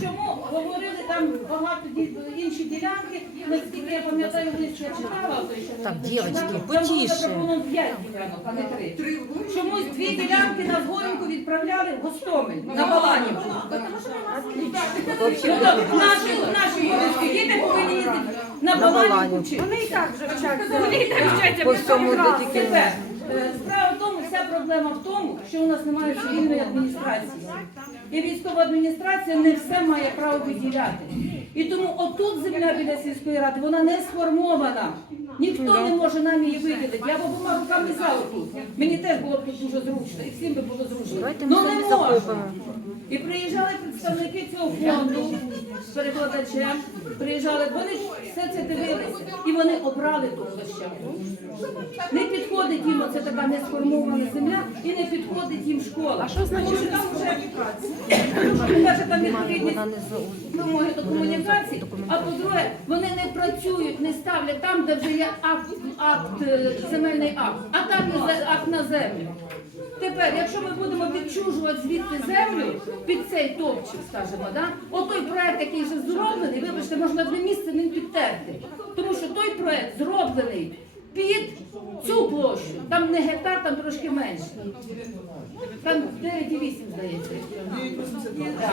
чому говорили там багато інші ділянки, наскільки я пам'ятаю, лист я читала, той, що Так, дівчатки, там було потише. п'ять ділянок, а не три. Чомусь дві ділянки на Згореньку відправляли в Гостомель, на Баланівку. Ну, Наші, наші городські діти повинні їздити на Баланівку вчити. Вони і так вже вчаться. Вони і так вчаться По всьому, де тільки е, справа в тому, проблема в тому, що у нас немає цивільної адміністрації. І військова адміністрація не все має право виділяти. І тому отут земля біля сільської ради, вона не сформована. Ніхто не може нам її виділити. Я б обома руками за тут. Мені теж було б тут дуже зручно, і всім би було зручно. Ну не можна. І приїжджали представники цього фонду з перекладачем, приїжджали, вони все це дивилися вони обрали ту площадку. Не підходить їм оце така несформована земля і не підходить їм школа. А що значить там вже По-перше, там відповідність вимоги до комунікації, а по-друге, вони не працюють, не ставлять там, де вже є акт, акт е, земельний акт, а там є акт на землю. Тепер, якщо ми будемо відчужувати звідти землю під цей топчик, скажімо, да? отой проект, який вже зроблений, вибачте, можна одне місце не підтерти. Проект зроблений під цю площу. Там не гектар, там трошки менше. Там 9,8, здається.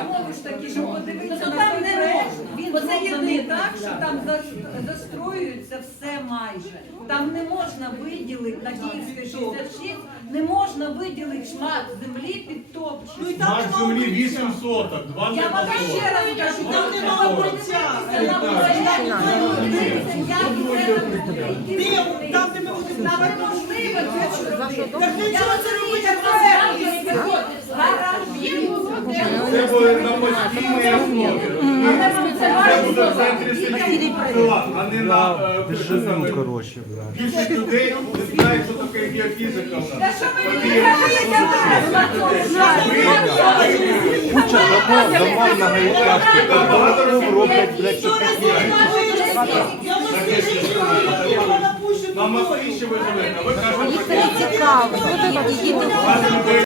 Знову ж таки, що подивитися Ну, там не можна. він Бо це зроблений єдине. так, що там за- застроюється все майже. Там не можна виділити на Київській 66, не можна виділити шмат землі під топчик. Наш землі 8 соток, 2 Я вам ще раз кажу, там немає поліція. Там Там, де ми будемо неможливо це Так для чого це робити? Це буде на постійній основі. Це буде в центрі села, а не на е, коротше. Більшість людей не знають, що таке геофізика в нас. Куча домов, домов на гаїках. Багато роблять, блядь, що На Москві ще ви а ви кажете, Їх не цікаво. що